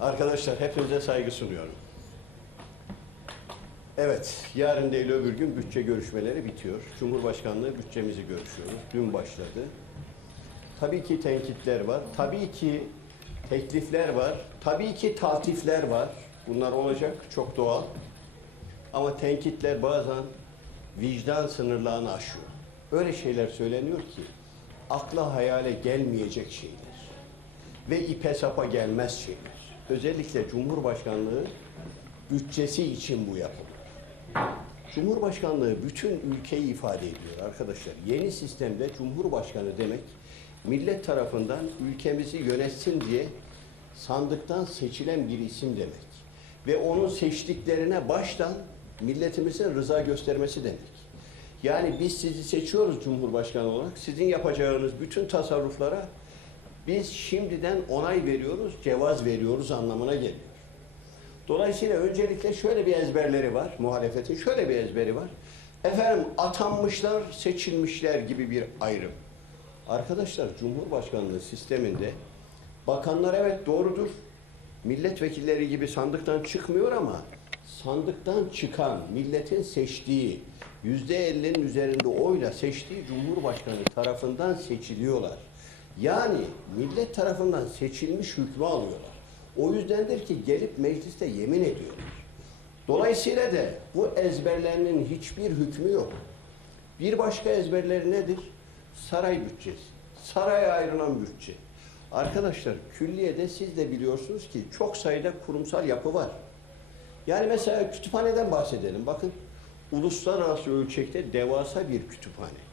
Arkadaşlar hepinize saygı sunuyorum. Evet, yarın değil öbür gün bütçe görüşmeleri bitiyor. Cumhurbaşkanlığı bütçemizi görüşüyoruz. Dün başladı. Tabii ki tenkitler var. Tabii ki teklifler var. Tabii ki taltifler var. Bunlar olacak, çok doğal. Ama tenkitler bazen vicdan sınırlarını aşıyor. Öyle şeyler söyleniyor ki akla hayale gelmeyecek şeyler ve ipe sapa gelmez şeyler. Özellikle Cumhurbaşkanlığı bütçesi için bu yapılır. Cumhurbaşkanlığı bütün ülkeyi ifade ediyor arkadaşlar. Yeni sistemde Cumhurbaşkanı demek millet tarafından ülkemizi yönetsin diye sandıktan seçilen bir isim demek. Ve onun seçtiklerine baştan milletimizin rıza göstermesi demek. Yani biz sizi seçiyoruz Cumhurbaşkanı olarak. Sizin yapacağınız bütün tasarruflara biz şimdiden onay veriyoruz, cevaz veriyoruz anlamına geliyor. Dolayısıyla öncelikle şöyle bir ezberleri var, muhalefetin şöyle bir ezberi var. Efendim atanmışlar, seçilmişler gibi bir ayrım. Arkadaşlar Cumhurbaşkanlığı sisteminde bakanlar evet doğrudur. Milletvekilleri gibi sandıktan çıkmıyor ama sandıktan çıkan, milletin seçtiği, yüzde ellinin üzerinde oyla seçtiği Cumhurbaşkanı tarafından seçiliyorlar. Yani millet tarafından seçilmiş hükmü alıyorlar. O yüzdendir ki gelip mecliste yemin ediyorlar. Dolayısıyla da bu ezberlerinin hiçbir hükmü yok. Bir başka ezberleri nedir? Saray bütçesi. Saraya ayrılan bütçe. Arkadaşlar külliyede siz de biliyorsunuz ki çok sayıda kurumsal yapı var. Yani mesela kütüphaneden bahsedelim. Bakın uluslararası ölçekte devasa bir kütüphane.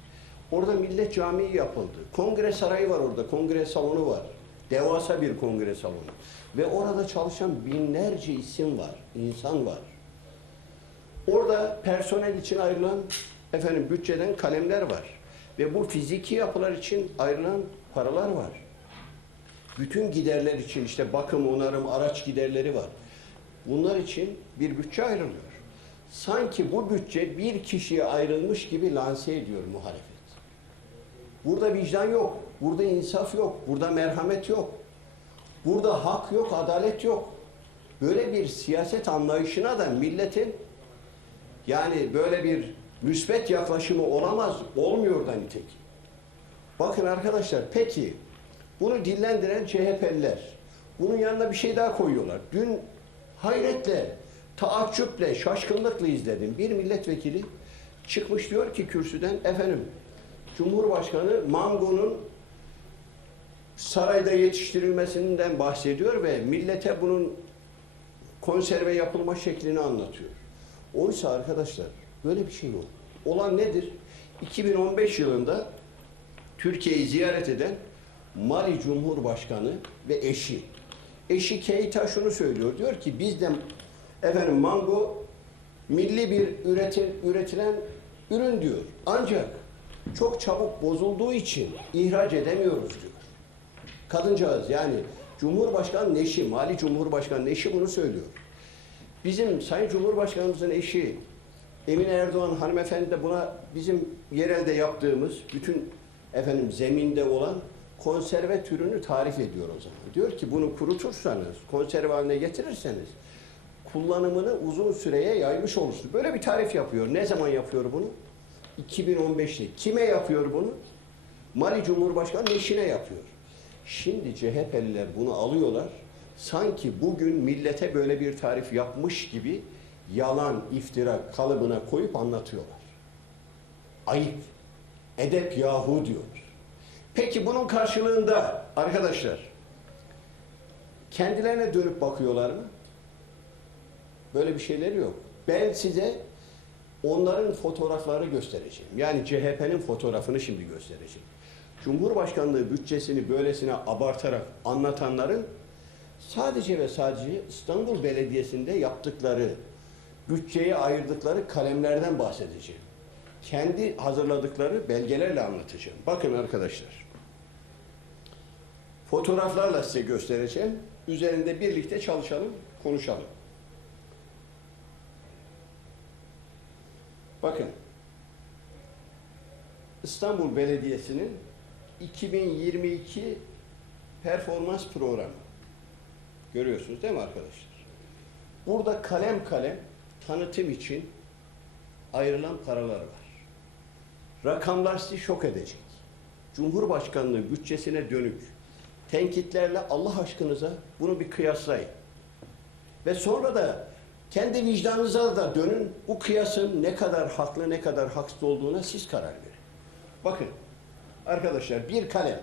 Orada Millet Camii yapıldı. Kongre sarayı var orada. Kongre salonu var. Devasa bir kongre salonu. Ve orada çalışan binlerce isim var, insan var. Orada personel için ayrılan efendim bütçeden kalemler var. Ve bu fiziki yapılar için ayrılan paralar var. Bütün giderler için işte bakım, onarım, araç giderleri var. Bunlar için bir bütçe ayrılıyor. Sanki bu bütçe bir kişiye ayrılmış gibi lanse ediyor muhalefet. Burada vicdan yok, burada insaf yok, burada merhamet yok. Burada hak yok, adalet yok. Böyle bir siyaset anlayışına da milletin yani böyle bir müsbet yaklaşımı olamaz, olmuyor da nitekim. Bakın arkadaşlar peki bunu dillendiren CHP'liler bunun yanına bir şey daha koyuyorlar. Dün hayretle, taaccüple, şaşkınlıkla izledim. Bir milletvekili çıkmış diyor ki kürsüden efendim Cumhurbaşkanı mangonun sarayda yetiştirilmesinden bahsediyor ve millete bunun konserve yapılma şeklini anlatıyor. Oysa arkadaşlar böyle bir şey yok. Olan nedir? 2015 yılında Türkiye'yi ziyaret eden Mali Cumhurbaşkanı ve eşi. Eşi Keita şunu söylüyor. Diyor ki bizde efendim mango milli bir üretil, üretilen ürün diyor. Ancak çok çabuk bozulduğu için ihraç edemiyoruz diyor. Kadıncağız yani Cumhurbaşkanı eşi, Mali Cumhurbaşkanı eşi bunu söylüyor. Bizim Sayın Cumhurbaşkanımızın eşi Emine Erdoğan hanımefendi de buna bizim yerelde yaptığımız bütün efendim zeminde olan konserve türünü tarif ediyor o zaman. Diyor ki bunu kurutursanız, konserve haline getirirseniz kullanımını uzun süreye yaymış olursunuz. Böyle bir tarif yapıyor. Ne zaman yapıyor bunu? 2015'te. Kime yapıyor bunu? Mali Cumhurbaşkanı eşine yapıyor. Şimdi CHP'liler bunu alıyorlar. Sanki bugün millete böyle bir tarif yapmış gibi yalan, iftira kalıbına koyup anlatıyorlar. Ayıp. Edep yahu diyor. Peki bunun karşılığında arkadaşlar kendilerine dönüp bakıyorlar mı? Böyle bir şeyleri yok. Ben size onların fotoğrafları göstereceğim. Yani CHP'nin fotoğrafını şimdi göstereceğim. Cumhurbaşkanlığı bütçesini böylesine abartarak anlatanların sadece ve sadece İstanbul Belediyesi'nde yaptıkları, bütçeye ayırdıkları kalemlerden bahsedeceğim. Kendi hazırladıkları belgelerle anlatacağım. Bakın arkadaşlar. Fotoğraflarla size göstereceğim. Üzerinde birlikte çalışalım, konuşalım. Bakın. İstanbul Belediyesi'nin 2022 performans programı. Görüyorsunuz değil mi arkadaşlar? Burada kalem kalem tanıtım için ayrılan paralar var. Rakamlar sizi şok edecek. Cumhurbaşkanlığı bütçesine dönük tenkitlerle Allah aşkınıza bunu bir kıyaslayın. Ve sonra da kendi vicdanınıza da dönün. Bu kıyasın ne kadar haklı ne kadar haksız olduğuna siz karar verin. Bakın arkadaşlar bir kalem.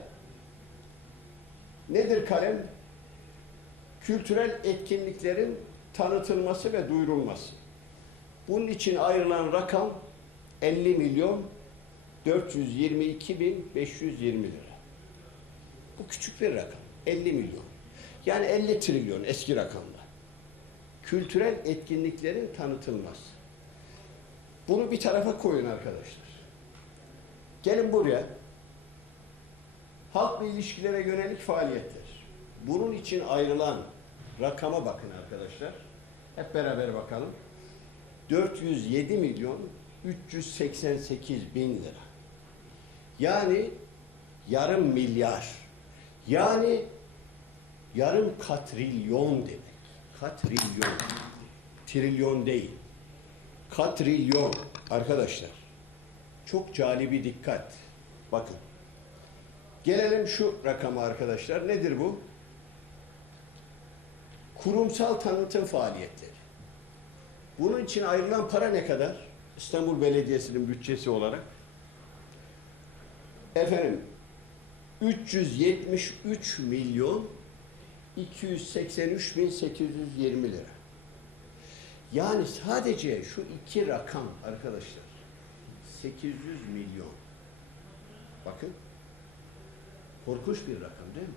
Nedir kalem? Kültürel etkinliklerin tanıtılması ve duyurulması. Bunun için ayrılan rakam 50 milyon 422 bin 520 lira. Bu küçük bir rakam. 50 milyon. Yani 50 trilyon eski rakamda. Kültürel etkinliklerin tanıtılması. Bunu bir tarafa koyun arkadaşlar. Gelin buraya. Halkla ilişkilere yönelik faaliyetler. Bunun için ayrılan rakama bakın arkadaşlar. Hep beraber bakalım. 407 milyon 388 bin lira. Yani yarım milyar. Yani yarım katrilyon demek. Katrilyon. Trilyon değil. Katrilyon arkadaşlar. Çok calibi dikkat. Bakın. Gelelim şu rakama arkadaşlar. Nedir bu? Kurumsal tanıtım faaliyetleri. Bunun için ayrılan para ne kadar? İstanbul Belediyesi'nin bütçesi olarak. Efendim 373 milyon 283 bin 820 lira. Yani sadece şu iki rakam arkadaşlar 800 milyon. Bakın korkunç bir rakam değil mi?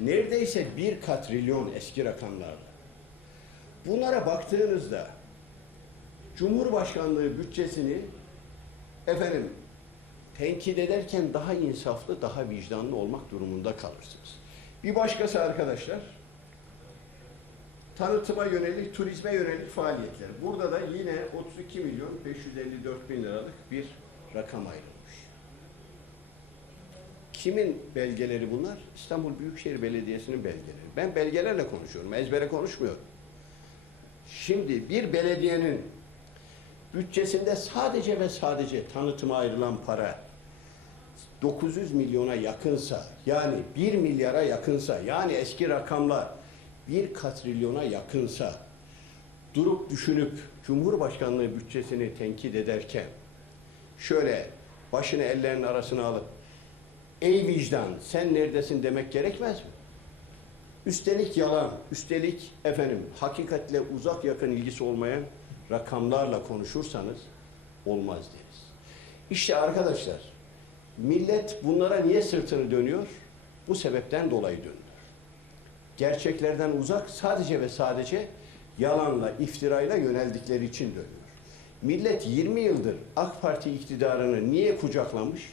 Neredeyse bir katrilyon eski rakamlarda. Bunlara baktığınızda Cumhurbaşkanlığı bütçesini efendim tenkit ederken daha insaflı, daha vicdanlı olmak durumunda kalırsınız. Bir başkası arkadaşlar tanıtıma yönelik, turizme yönelik faaliyetler. Burada da yine 32 milyon 554 bin liralık bir rakam ayrılmış. Kimin belgeleri bunlar? İstanbul Büyükşehir Belediyesi'nin belgeleri. Ben belgelerle konuşuyorum, ezbere konuşmuyorum. Şimdi bir belediyenin bütçesinde sadece ve sadece tanıtıma ayrılan para 900 milyona yakınsa, yani 1 milyara yakınsa, yani eski rakamlar 1 katrilyona yakınsa, durup düşünüp Cumhurbaşkanlığı bütçesini tenkit ederken, şöyle başını ellerinin arasına alıp, ey vicdan sen neredesin demek gerekmez mi? Üstelik yalan, üstelik efendim hakikatle uzak yakın ilgisi olmayan rakamlarla konuşursanız olmaz deriz. İşte arkadaşlar millet bunlara niye sırtını dönüyor? Bu sebepten dolayı dönüyor. Gerçeklerden uzak sadece ve sadece yalanla, iftirayla yöneldikleri için dönüyor. Millet 20 yıldır AK Parti iktidarını niye kucaklamış?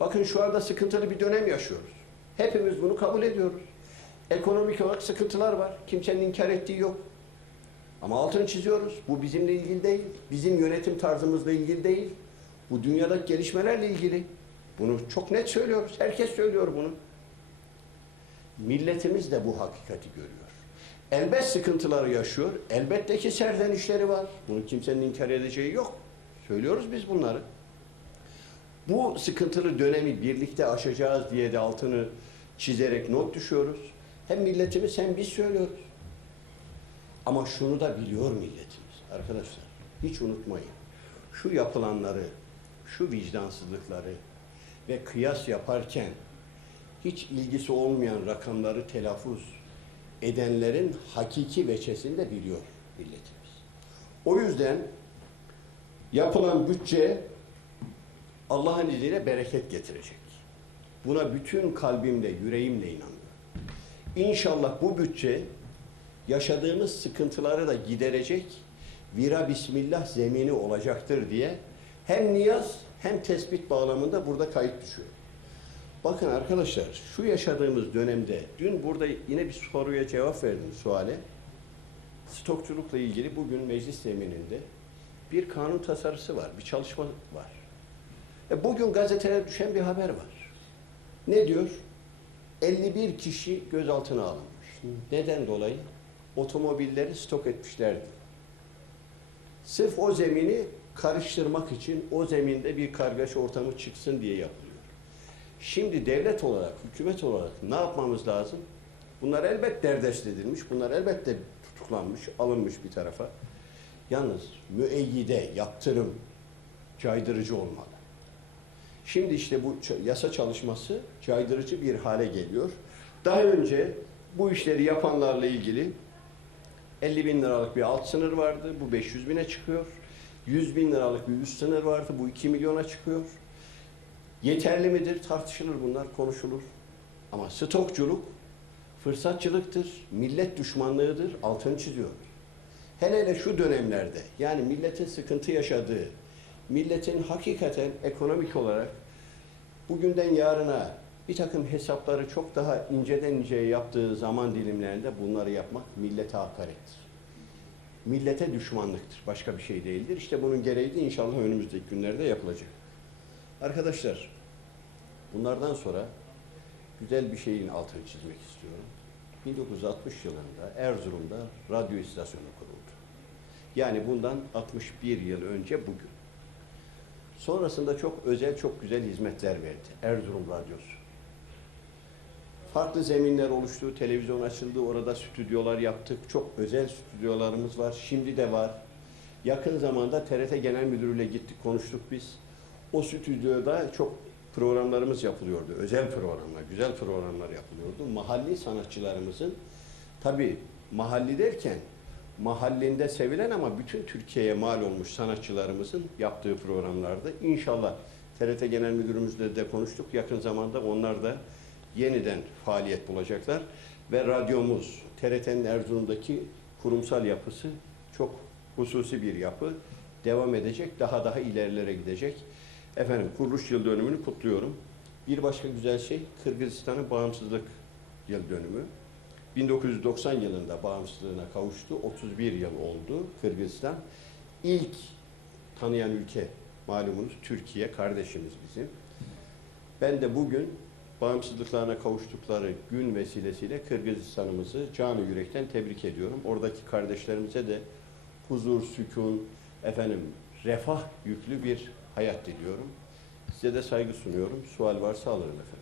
Bakın şu anda sıkıntılı bir dönem yaşıyoruz. Hepimiz bunu kabul ediyoruz. Ekonomik olarak sıkıntılar var. Kimsenin inkar ettiği yok. Ama altını çiziyoruz. Bu bizimle ilgili değil. Bizim yönetim tarzımızla ilgili değil. Bu dünyadaki gelişmelerle ilgili. Bunu çok net söylüyoruz. Herkes söylüyor bunu. Milletimiz de bu hakikati görüyor. Elbet sıkıntıları yaşıyor. Elbette ki serzenişleri var. Bunu kimsenin inkar edeceği yok. Söylüyoruz biz bunları. Bu sıkıntılı dönemi birlikte aşacağız diye de altını çizerek not düşüyoruz. Hem milletimiz hem biz söylüyoruz. Ama şunu da biliyor milletimiz arkadaşlar. Hiç unutmayın. Şu yapılanları, şu vicdansızlıkları ve kıyas yaparken hiç ilgisi olmayan rakamları telaffuz edenlerin hakiki veçesini de biliyor milletimiz. O yüzden yapılan bütçe Allah'ın izniyle bereket getirecek. Buna bütün kalbimle, yüreğimle inanıyorum. İnşallah bu bütçe yaşadığımız sıkıntıları da giderecek vira bismillah zemini olacaktır diye hem niyaz hem tespit bağlamında burada kayıt düşüyor. Bakın arkadaşlar şu yaşadığımız dönemde dün burada yine bir soruya cevap verdim suale. Stokçulukla ilgili bugün meclis zemininde bir kanun tasarısı var, bir çalışma var. E bugün gazetelere düşen bir haber var. Ne diyor? 51 kişi gözaltına alınmış. Neden dolayı? Otomobilleri stok etmişlerdi. Sırf o zemini karıştırmak için o zeminde bir kargaşa ortamı çıksın diye yapılıyor. Şimdi devlet olarak, hükümet olarak ne yapmamız lazım? Bunlar elbet derdest edilmiş, bunlar elbette tutuklanmış, alınmış bir tarafa. Yalnız müeyyide, yaptırım, caydırıcı olmalı. Şimdi işte bu yasa çalışması caydırıcı bir hale geliyor. Daha önce bu işleri yapanlarla ilgili 50 bin liralık bir alt sınır vardı. Bu 500 bine çıkıyor. 100 bin liralık bir üst sınır vardı. Bu 2 milyona çıkıyor. Yeterli midir? Tartışılır bunlar, konuşulur. Ama stokçuluk fırsatçılıktır, millet düşmanlığıdır, altını çiziyor. Hele hele şu dönemlerde, yani milletin sıkıntı yaşadığı, milletin hakikaten ekonomik olarak bugünden yarına bir takım hesapları çok daha inceden inceye yaptığı zaman dilimlerinde bunları yapmak millete hakarettir. Millete düşmanlıktır. Başka bir şey değildir. İşte bunun gereği de inşallah önümüzdeki günlerde yapılacak. Arkadaşlar, bunlardan sonra güzel bir şeyin altını çizmek istiyorum. 1960 yılında Erzurum'da radyo istasyonu kuruldu. Yani bundan 61 yıl önce bugün. Sonrasında çok özel, çok güzel hizmetler verdi Erzurum Radyosu. Farklı zeminler oluştu, televizyon açıldı, orada stüdyolar yaptık. Çok özel stüdyolarımız var, şimdi de var. Yakın zamanda TRT Genel Müdürü'yle gittik, konuştuk biz. O stüdyoda çok programlarımız yapılıyordu. Özel programlar, güzel programlar yapılıyordu. Mahalli sanatçılarımızın, tabii mahalli derken mahallinde sevilen ama bütün Türkiye'ye mal olmuş sanatçılarımızın yaptığı programlarda inşallah TRT Genel Müdürümüzle de konuştuk. Yakın zamanda onlar da yeniden faaliyet bulacaklar ve radyomuz TRT'nin Erzurum'daki kurumsal yapısı çok hususi bir yapı. Devam edecek, daha daha ilerilere gidecek. Efendim kuruluş yıl dönümünü kutluyorum. Bir başka güzel şey Kırgızistan'ın bağımsızlık yıl dönümü. 1990 yılında bağımsızlığına kavuştu. 31 yıl oldu Kırgızistan. İlk tanıyan ülke malumunuz Türkiye, kardeşimiz bizim. Ben de bugün bağımsızlıklarına kavuştukları gün vesilesiyle Kırgızistan'ımızı canı yürekten tebrik ediyorum. Oradaki kardeşlerimize de huzur, sükun, efendim refah yüklü bir hayat diliyorum. Size de saygı sunuyorum. Sual varsa alırım efendim.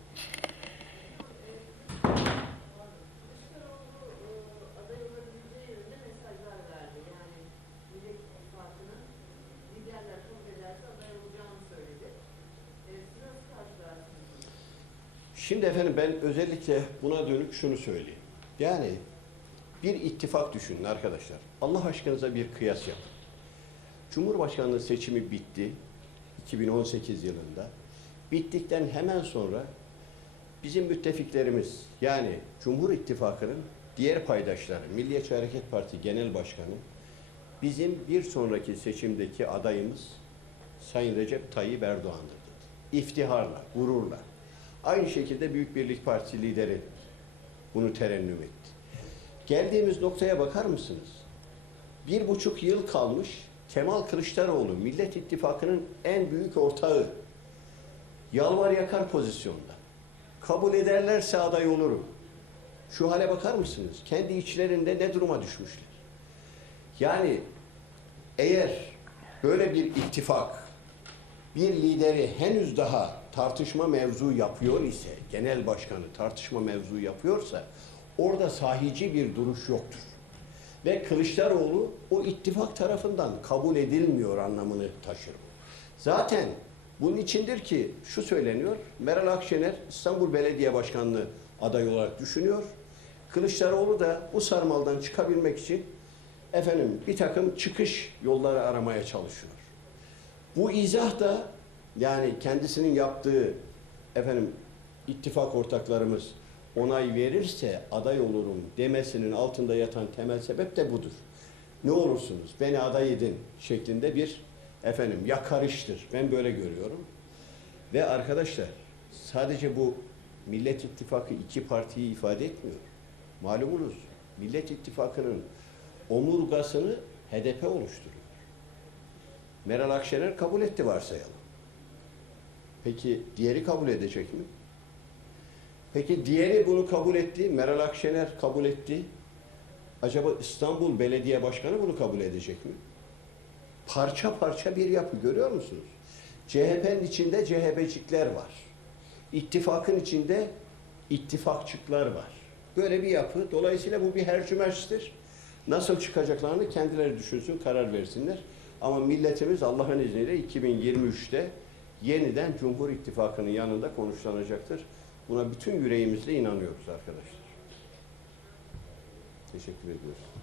Kılıçdaroğlu e, aday olabileceği yönünde mesajlar verdi. Yani Millet İttifakı'nın liderler kabul ederse aday olacağını söyledi. E, siz nasıl karşılarsınız? Ben özellikle buna dönük şunu söyleyeyim. Yani bir ittifak düşünün arkadaşlar. Allah aşkınıza bir kıyas yapın. Cumhurbaşkanlığı seçimi bitti 2018 yılında. Bittikten hemen sonra bizim müttefiklerimiz yani Cumhur İttifakı'nın diğer paydaşları Milliyetçi Hareket Parti Genel Başkanı bizim bir sonraki seçimdeki adayımız Sayın Recep Tayyip Erdoğan'dır dedi. İftiharla, gururla. Aynı şekilde Büyük Birlik Partisi lideri bunu terennüm etti. Geldiğimiz noktaya bakar mısınız? Bir buçuk yıl kalmış Kemal Kılıçdaroğlu Millet İttifakı'nın en büyük ortağı. Yalvar yakar pozisyonda. Kabul ederlerse aday olurum. Şu hale bakar mısınız? Kendi içlerinde ne duruma düşmüşler? Yani eğer böyle bir ittifak bir lideri henüz daha tartışma mevzu yapıyor ise, genel başkanı tartışma mevzu yapıyorsa orada sahici bir duruş yoktur. Ve Kılıçdaroğlu o ittifak tarafından kabul edilmiyor anlamını taşır. Zaten bunun içindir ki şu söyleniyor, Meral Akşener İstanbul Belediye Başkanlığı aday olarak düşünüyor. Kılıçdaroğlu da bu sarmaldan çıkabilmek için efendim bir takım çıkış yolları aramaya çalışıyor. Bu izah da yani kendisinin yaptığı efendim ittifak ortaklarımız onay verirse aday olurum demesinin altında yatan temel sebep de budur. Ne olursunuz beni aday edin şeklinde bir efendim yakarıştır. Ben böyle görüyorum. Ve arkadaşlar sadece bu Millet İttifakı iki partiyi ifade etmiyor. Malumunuz Millet İttifakı'nın omurgasını HDP oluşturuyor. Meral Akşener kabul etti varsayalım. Peki diğeri kabul edecek mi? Peki diğeri bunu kabul etti. Meral Akşener kabul etti. Acaba İstanbul Belediye Başkanı bunu kabul edecek mi? Parça parça bir yapı görüyor musunuz? CHP'nin içinde CHP'cikler var. İttifakın içinde ittifakçıklar var. Böyle bir yapı. Dolayısıyla bu bir hercümerçtir. Nasıl çıkacaklarını kendileri düşünsün, karar versinler. Ama milletimiz Allah'ın izniyle 2023'te yeniden Cumhur İttifakı'nın yanında konuşlanacaktır. Buna bütün yüreğimizle inanıyoruz arkadaşlar. Teşekkür ediyoruz.